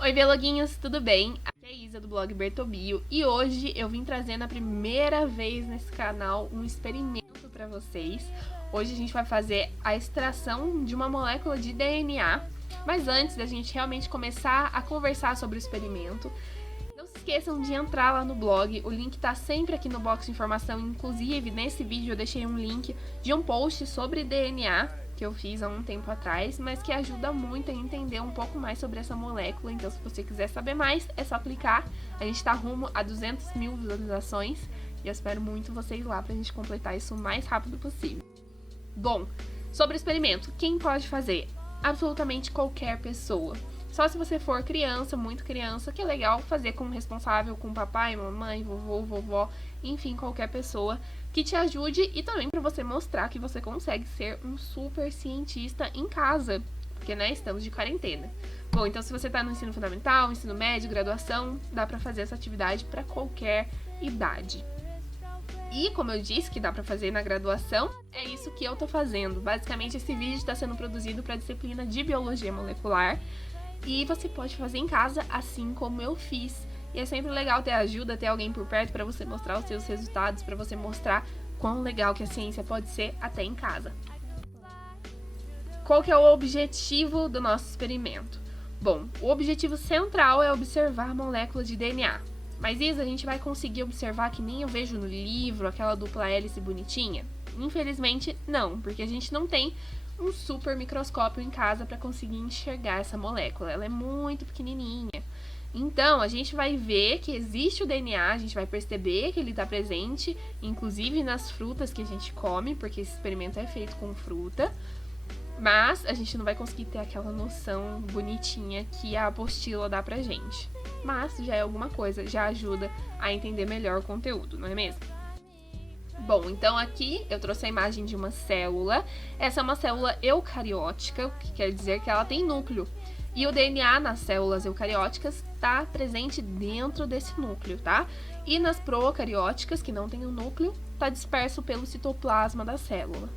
Oi, Veloguinhos, tudo bem? Aqui é a Isa do blog Bertobio e hoje eu vim trazendo a primeira vez nesse canal um experimento para vocês. Hoje a gente vai fazer a extração de uma molécula de DNA, mas antes da gente realmente começar a conversar sobre o experimento, não se esqueçam de entrar lá no blog, o link tá sempre aqui no box de informação, inclusive nesse vídeo eu deixei um link de um post sobre DNA, que eu fiz há um tempo atrás, mas que ajuda muito a entender um pouco mais sobre essa molécula. Então, se você quiser saber mais, é só clicar. A gente tá rumo a 200 mil visualizações e eu espero muito vocês lá pra gente completar isso o mais rápido possível. Bom, sobre o experimento, quem pode fazer? Absolutamente qualquer pessoa. Só se você for criança, muito criança, que é legal fazer com o responsável, com papai, mamãe, vovô, vovó, enfim, qualquer pessoa que te ajude e também para você mostrar que você consegue ser um super cientista em casa, porque, né, estamos de quarentena. Bom, então se você tá no ensino fundamental, ensino médio, graduação, dá para fazer essa atividade para qualquer idade. E como eu disse que dá para fazer na graduação, é isso que eu tô fazendo. Basicamente, esse vídeo está sendo produzido para a disciplina de Biologia Molecular e você pode fazer em casa assim como eu fiz. E é sempre legal ter ajuda, ter alguém por perto para você mostrar os seus resultados, para você mostrar quão legal que a ciência pode ser até em casa. Qual que é o objetivo do nosso experimento? Bom, o objetivo central é observar a molécula de DNA. Mas Isa, a gente vai conseguir observar que nem eu vejo no livro, aquela dupla hélice bonitinha? Infelizmente, não, porque a gente não tem um super microscópio em casa para conseguir enxergar essa molécula. Ela é muito pequenininha. Então, a gente vai ver que existe o DNA, a gente vai perceber que ele está presente, inclusive nas frutas que a gente come, porque esse experimento é feito com fruta, mas a gente não vai conseguir ter aquela noção bonitinha que a apostila dá pra gente. Mas já é alguma coisa, já ajuda a entender melhor o conteúdo, não é mesmo? Bom, então aqui eu trouxe a imagem de uma célula. Essa é uma célula eucariótica, o que quer dizer que ela tem núcleo. E o DNA nas células eucarióticas está presente dentro desse núcleo, tá? E nas procarióticas, que não tem um núcleo, está disperso pelo citoplasma da célula.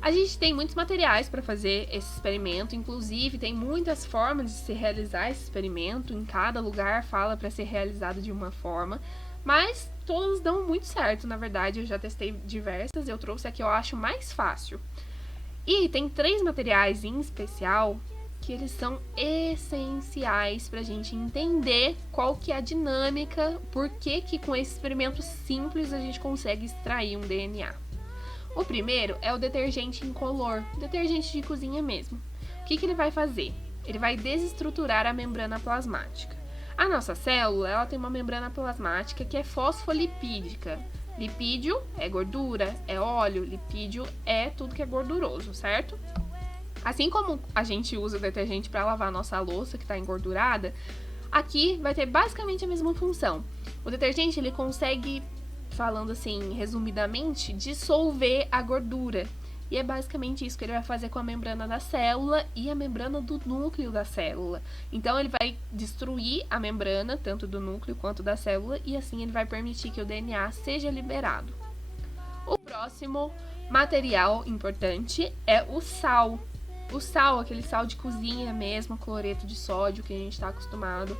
A gente tem muitos materiais para fazer esse experimento, inclusive tem muitas formas de se realizar esse experimento, em cada lugar fala para ser realizado de uma forma, mas todas dão muito certo, na verdade, eu já testei diversas, eu trouxe a que eu acho mais fácil. E tem 3 materiais em especial que eles são essenciais para a gente entender qual que é a dinâmica, por que com esse experimento simples a gente consegue extrair um DNA. O primeiro é o detergente incolor, detergente de cozinha mesmo. O que ele vai fazer? Ele vai desestruturar a membrana plasmática. A nossa célula, ela tem uma membrana plasmática que é fosfolipídica. Lipídio é gordura, é óleo, lipídio é tudo que é gorduroso, certo? Assim como a gente usa o detergente para lavar a nossa louça que está engordurada, aqui vai ter basicamente a mesma função. O detergente ele consegue, falando assim resumidamente, dissolver a gordura. E é basicamente isso que ele vai fazer com a membrana da célula e a membrana do núcleo da célula. Então ele vai destruir a membrana, tanto do núcleo quanto da célula, e assim ele vai permitir que o DNA seja liberado. O próximo material importante é o sal. O sal, aquele sal de cozinha mesmo, cloreto de sódio que a gente está acostumado,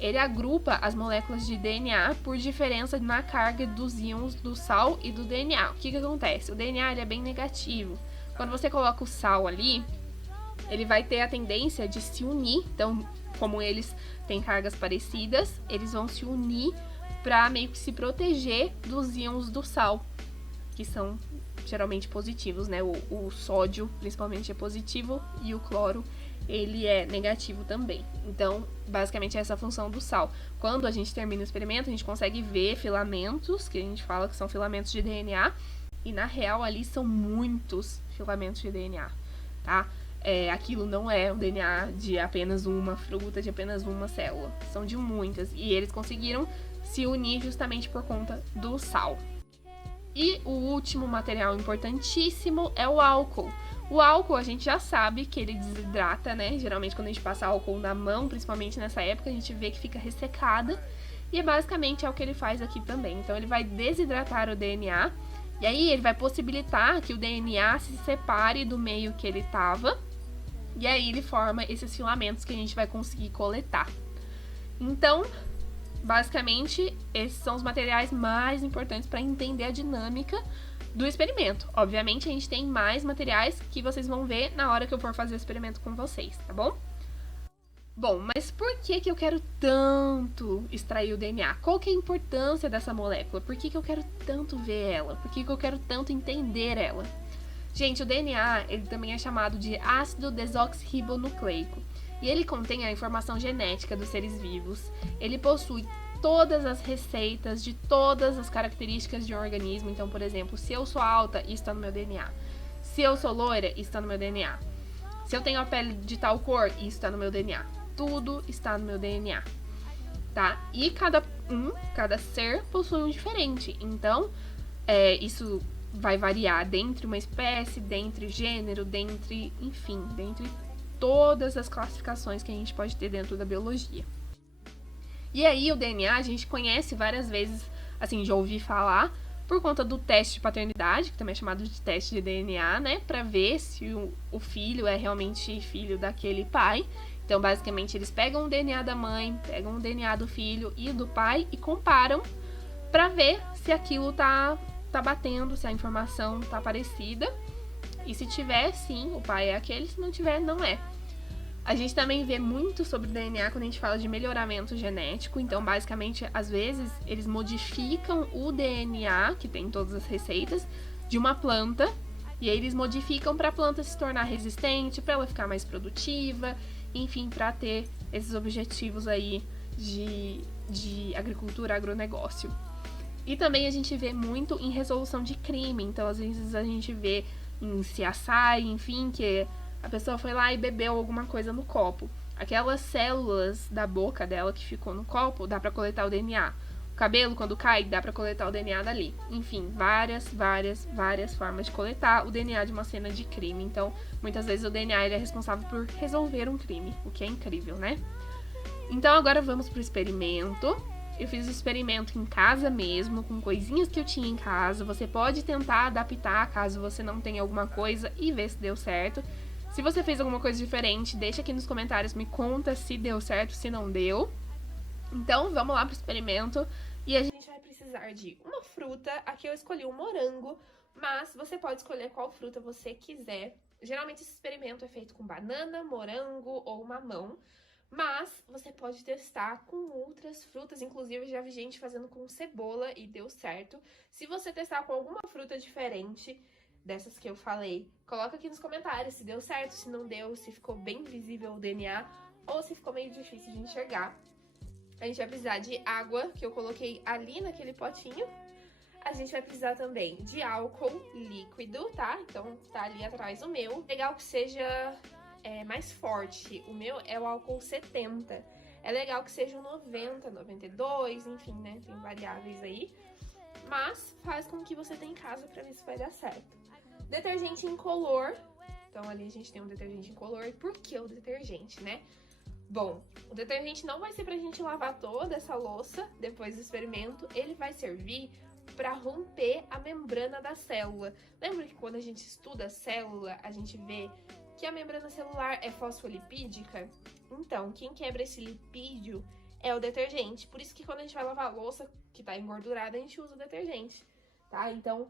ele agrupa as moléculas de DNA por diferença na carga dos íons do sal e do DNA. O que acontece? O DNA ele é bem negativo. Quando você coloca o sal ali, ele vai ter a tendência de se unir. Então, como eles têm cargas parecidas, eles vão se unir para meio que se proteger dos íons do sal, que são geralmente positivos, né? O sódio, principalmente, é positivo e o cloro, ele é negativo também. Então, basicamente, é essa a função do sal. Quando a gente termina o experimento, a gente consegue ver filamentos, que a gente fala que são filamentos de DNA, e na real ali são muitos filamentos de DNA, tá? Aquilo não é o DNA de apenas uma fruta, de apenas uma célula. São de muitas. E eles conseguiram se unir justamente por conta do sal. E o último material importantíssimo é o álcool. O álcool a gente já sabe que ele desidrata, né? Geralmente quando a gente passa álcool na mão, principalmente nessa época, a gente vê que fica ressecada. E basicamente é o que ele faz aqui também. Então ele vai desidratar o DNA. E aí ele vai possibilitar que o DNA se separe do meio que ele estava E aí ele forma esses filamentos que a gente vai conseguir coletar. Então, basicamente, esses são os materiais mais importantes para entender a dinâmica do experimento. Obviamente, a gente tem mais materiais que vocês vão ver na hora que eu for fazer o experimento com vocês, tá bom? Bom, mas por que eu quero tanto extrair o DNA? Qual que é a importância dessa molécula? Por que eu quero tanto ver ela? Por que eu quero tanto entender ela? Gente, o DNA, ele também é chamado de ácido desoxirribonucleico. E ele contém a informação genética dos seres vivos. Ele possui todas as receitas de todas as características de um organismo. Então, por exemplo, se eu sou alta, isso está no meu DNA. Se eu sou loira, isso está no meu DNA. Se eu tenho a pele de tal cor, isso está no meu DNA. Tudo está no meu DNA, tá? E cada ser possui um diferente. Então, isso vai variar dentre uma espécie, dentre gênero, dentre todas as classificações que a gente pode ter dentro da biologia. E aí, o DNA a gente conhece várias vezes, assim, já ouvi falar, por conta do teste de paternidade, que também é chamado de teste de DNA, né? Pra ver se o filho é realmente filho daquele pai. Então, basicamente, eles pegam o DNA da mãe, pegam o DNA do filho e do pai e comparam pra ver se aquilo tá batendo, se a informação tá parecida. E se tiver, sim, o pai é aquele, se não tiver, não é. A gente também vê muito sobre o DNA quando a gente fala de melhoramento genético. Então, basicamente, às vezes, eles modificam o DNA, que tem todas as receitas, de uma planta. E aí eles modificam para a planta se tornar resistente, para ela ficar mais produtiva, enfim, para ter esses objetivos aí de agricultura, agronegócio. E também a gente vê muito em resolução de crime. Então, às vezes, a gente vê em CSI, enfim, que a pessoa foi lá e bebeu alguma coisa no copo. Aquelas células da boca dela que ficou no copo, dá pra coletar o DNA. O cabelo, quando cai, dá pra coletar o DNA dali. Enfim, várias formas de coletar o DNA de uma cena de crime. Então, muitas vezes o DNA ele é responsável por resolver um crime, o que é incrível, né? Então, agora vamos pro experimento. Eu fiz o experimento em casa mesmo, com coisinhas que eu tinha em casa. Você pode tentar adaptar, caso você não tenha alguma coisa, e ver se deu certo. Se você fez alguma coisa diferente, deixa aqui nos comentários, me conta se deu certo, se não deu. Então, vamos lá pro experimento. E a gente vai precisar de uma fruta. Aqui eu escolhi um morango, mas você pode escolher qual fruta você quiser. Geralmente esse experimento é feito com banana, morango ou mamão. Mas você pode testar com outras frutas, inclusive já vi gente fazendo com cebola e deu certo. Se você testar com alguma fruta diferente dessas que eu falei, coloca aqui nos comentários se deu certo, se não deu, se ficou bem visível o DNA ou se ficou meio difícil de enxergar. A gente vai precisar de água, que eu coloquei ali naquele potinho. A gente vai precisar também de álcool líquido, tá? Então tá ali atrás o meu. Legal que seja mais forte. O meu é o álcool 70. É legal que seja um 90, 92, enfim, né? Tem variáveis aí. Mas faz com o que você tem em casa pra ver se vai dar certo. Detergente incolor. Então ali a gente tem um detergente incolor. Por que o detergente, né? Bom, o detergente não vai ser pra gente lavar toda essa louça depois do experimento. Ele vai servir para romper a membrana da célula. Lembra que quando a gente estuda a célula, a gente vê que a membrana celular é fosfolipídica? Então, quem quebra esse lipídio é o detergente. Por isso que quando a gente vai lavar a louça que tá engordurada, a gente usa o detergente, tá? Então,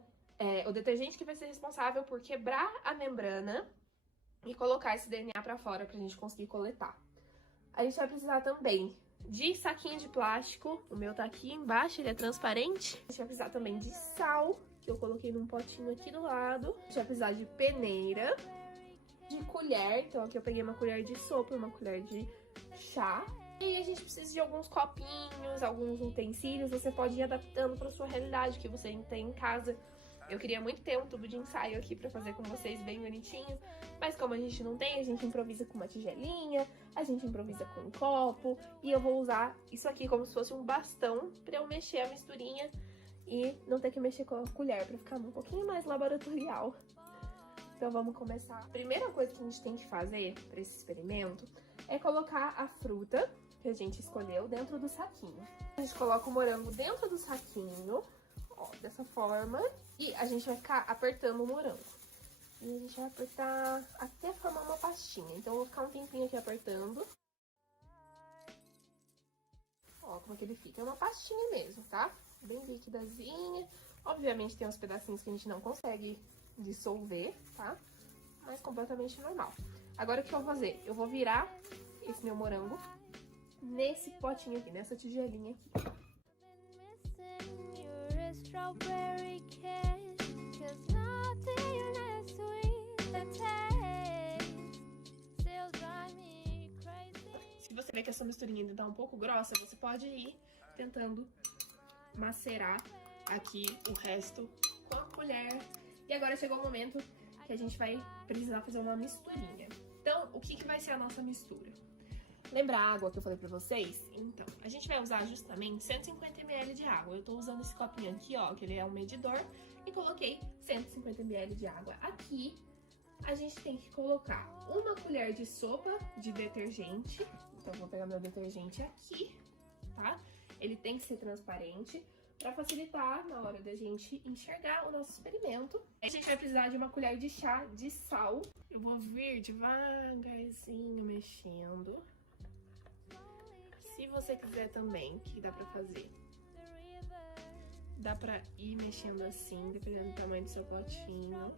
o detergente que vai ser responsável por quebrar a membrana e colocar esse DNA pra fora pra gente conseguir coletar. A gente vai precisar também de saquinho de plástico. O meu tá aqui embaixo, ele é transparente. A gente vai precisar também de sal, que eu coloquei num potinho aqui do lado. A gente vai precisar de peneira, de colher. Então aqui eu peguei uma colher de sopa, uma colher de chá. E a gente precisa de alguns copinhos, alguns utensílios. Você pode ir adaptando para sua realidade, que você tem em casa. Eu queria muito ter um tubo de ensaio aqui pra fazer com vocês bem bonitinho, mas como a gente não tem, a gente improvisa com uma tigelinha, a gente improvisa com um copo, e eu vou usar isso aqui como se fosse um bastão pra eu mexer a misturinha e não ter que mexer com a colher, pra ficar um pouquinho mais laboratorial. Então vamos começar. A primeira coisa que a gente tem que fazer pra esse experimento é colocar a fruta que a gente escolheu dentro do saquinho. A gente coloca o morango dentro do saquinho, ó, dessa forma. E a gente vai ficar apertando o morango. E a gente vai apertar até formar uma pastinha. Então, eu vou ficar um tempinho aqui apertando. Ó, como é que ele fica. É uma pastinha mesmo, tá? Bem liquidazinha. Obviamente, tem uns pedacinhos que a gente não consegue dissolver, tá? Mas completamente normal. Agora, o que eu vou fazer? Eu vou virar esse meu morango nesse potinho aqui, nessa tigelinha aqui. Se você vê que essa misturinha ainda tá um pouco grossa, você pode ir tentando macerar aqui o resto com a colher. E agora chegou o momento que a gente vai precisar fazer uma misturinha. Então, o que vai ser a nossa mistura? Lembra a água que eu falei pra vocês? Então, a gente vai usar justamente 150 ml de água. Eu tô usando esse copinho aqui, ó, que ele é um medidor, e coloquei 150 ml de água. Aqui, a gente tem que colocar uma colher de sopa de detergente. Então, eu vou pegar meu detergente aqui, tá? Ele tem que ser transparente para facilitar na hora da gente enxergar o nosso experimento. A gente vai precisar de uma colher de chá de sal. Eu vou vir devagarzinho mexendo. Se você quiser também, o que dá pra fazer? Dá pra ir mexendo assim, dependendo do tamanho do seu potinho.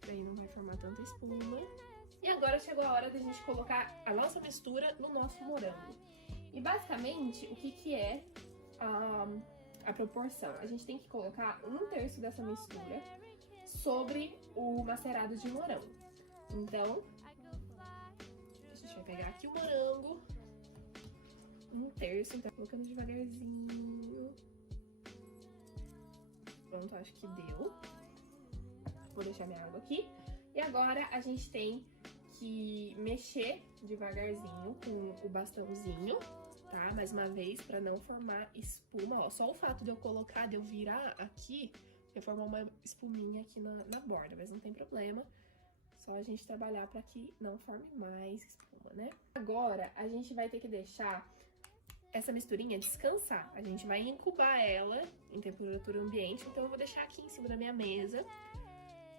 Que daí não vai formar tanta espuma. E agora chegou a hora da gente colocar a nossa mistura no nosso morango. E basicamente, o que é a proporção? A gente tem que colocar 1/3 dessa mistura sobre o macerado de morango. Então, a gente vai pegar aqui o morango, 1/3, então colocando devagarzinho. Pronto, acho que deu. Vou deixar minha água aqui. E agora a gente tem que mexer devagarzinho com o bastãozinho, tá? Mais uma vez, pra não formar espuma, ó. Só o fato de eu colocar, de eu virar aqui, vai formar uma espuminha aqui na borda, mas não tem problema. Só a gente trabalhar pra que não forme mais espuma, né? Agora, a gente vai ter que deixar essa misturinha descansar. A gente vai incubar ela em temperatura ambiente, então eu vou deixar aqui em cima da minha mesa.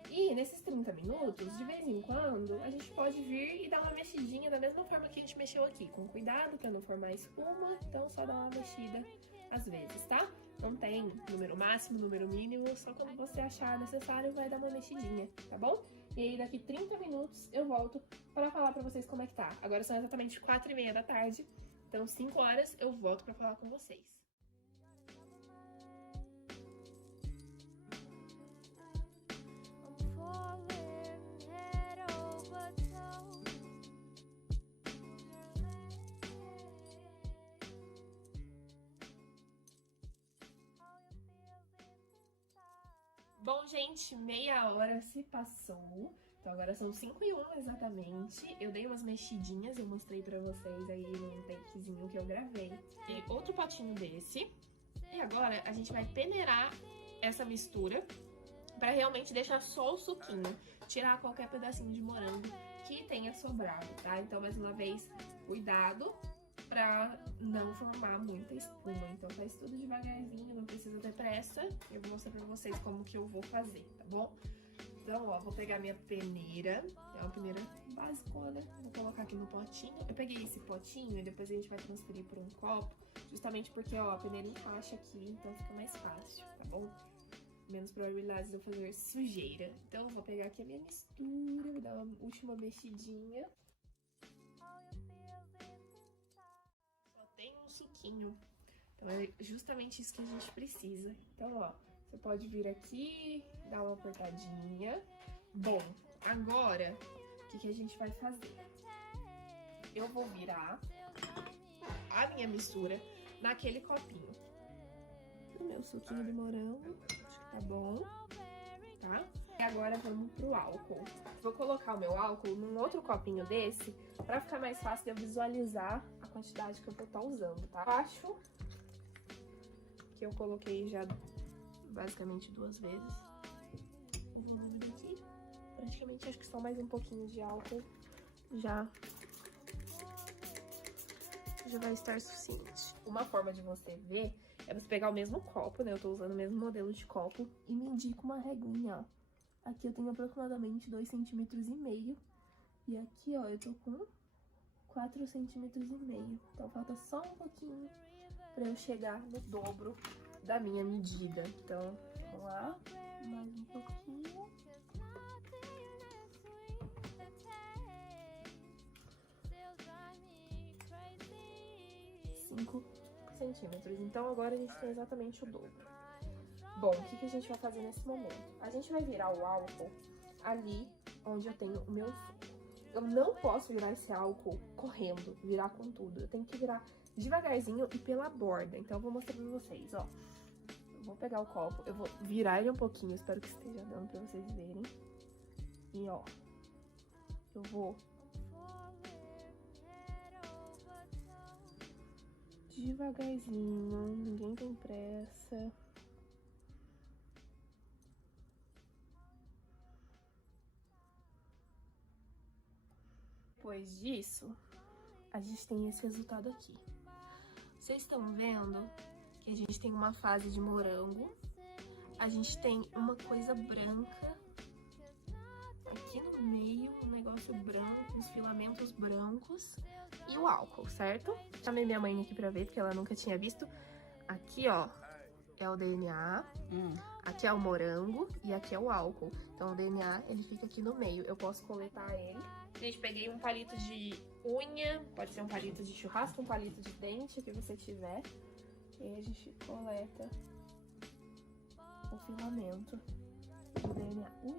E nesses 30 minutos, de vez em quando, a gente pode vir e dar uma mexidinha da mesma forma que a gente mexeu aqui, com cuidado pra não formar espuma, então só dá uma mexida às vezes, tá? Não tem número máximo, número mínimo, só quando você achar necessário vai dar uma mexidinha, tá bom? E aí daqui 30 minutos eu volto pra falar pra vocês como é que tá. Agora são exatamente 4:30 da tarde, então 5 horas eu volto pra falar com vocês. Bom, gente, meia hora se passou. Então agora são 5:01 exatamente. Eu dei umas mexidinhas, eu mostrei pra vocês aí num takezinho que eu gravei. E outro potinho desse. E agora a gente vai peneirar essa mistura pra realmente deixar só o suquinho. Tirar qualquer pedacinho de morango que tenha sobrado, tá? Então, mais uma vez, cuidado pra não formar muita espuma. Então faz tudo devagarzinho, não precisa ter pressa. Eu vou mostrar pra vocês como que eu vou fazer, tá bom? Então, ó, vou pegar minha peneira, é uma peneira basicona, vou colocar aqui no potinho. Eu peguei esse potinho e depois a gente vai transferir para um copo, justamente porque, ó, a peneira encaixa aqui, então fica mais fácil, tá bom? Menos probabilidades de eu fazer sujeira. Então, eu vou pegar aqui a minha mistura, vou dar uma última mexidinha. Só tem um suquinho, então é justamente isso que a gente precisa. Então, ó, você pode vir aqui, dar uma apertadinha. Bom, agora, o que a gente vai fazer? Eu vou virar a minha mistura naquele copinho. O meu suquinho de morango, acho que tá bom, tá? E agora vamos pro álcool. Vou colocar o meu álcool num outro copinho desse, pra ficar mais fácil de eu visualizar a quantidade que eu vou estar usando, tá? Acho que eu coloquei já basicamente 2 vezes o volume daqui. Praticamente acho que só mais um pouquinho de álcool já vai estar suficiente. Uma forma de você ver é você pegar o mesmo copo, né? Eu tô usando o mesmo modelo de copo e medir com uma reguinha, ó. Aqui eu tenho aproximadamente 2,5 centímetros. E aqui, ó, eu tô com 4,5 centímetros. Então falta só um pouquinho pra eu chegar no dobro da minha medida. Então, vamos lá, mais um pouquinho. 5 centímetros. Então agora a gente tem exatamente o dobro. Bom, o que a gente vai fazer nesse momento? A gente vai virar o álcool ali onde eu tenho o meu suco. Eu não posso virar esse álcool correndo, virar com tudo. Eu tenho que virar devagarzinho e pela borda. Então eu vou mostrar pra vocês, ó. Eu vou pegar o copo, eu vou virar ele um pouquinho, espero que esteja dando pra vocês verem. E ó, eu vou devagarzinho, ninguém tem pressa. Depois disso, a gente tem esse resultado aqui. Vocês estão vendo que a gente tem uma fase de morango, a gente tem uma coisa branca aqui no meio, um negócio branco, uns filamentos brancos e o álcool, certo? Chamei minha mãe aqui pra ver, porque ela nunca tinha visto. Aqui, ó, é o DNA, aqui é o morango e aqui é o álcool. Então o DNA, ele fica aqui no meio, eu posso coletar ele. Gente, peguei um palito de unha, pode ser um palito de churrasco, um palito de dente, o que você tiver. E aí a gente coleta o filamento do DNA. Ui!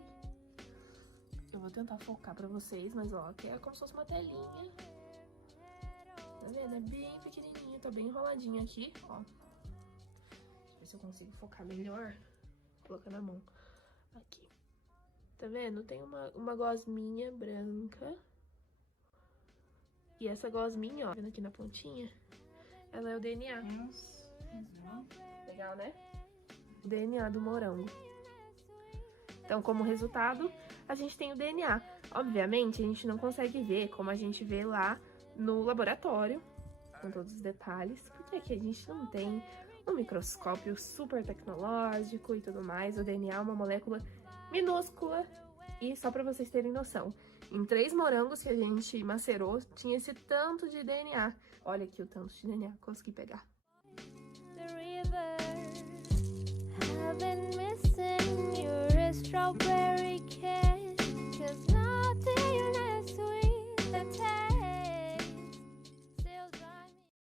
Eu vou tentar focar pra vocês, mas ó, aqui é como se fosse uma telinha. Tá vendo? É bem pequenininho, tá bem enroladinho aqui, ó. Deixa eu ver se eu consigo focar melhor. Colocando a mão aqui. Tá vendo? Tem uma gosminha branca. E essa gosminha, ó, vendo aqui na pontinha, ela é o DNA. Legal, né? O DNA do morango. Então, como resultado, a gente tem o DNA. Obviamente, a gente não consegue ver como a gente vê lá no laboratório, com todos os detalhes, porque aqui a gente não tem um microscópio super tecnológico e tudo mais. O DNA é uma molécula minúscula. E só pra vocês terem noção, em 3 morangos que a gente macerou, tinha esse tanto de DNA. Olha aqui o tanto de DNA, consegui pegar.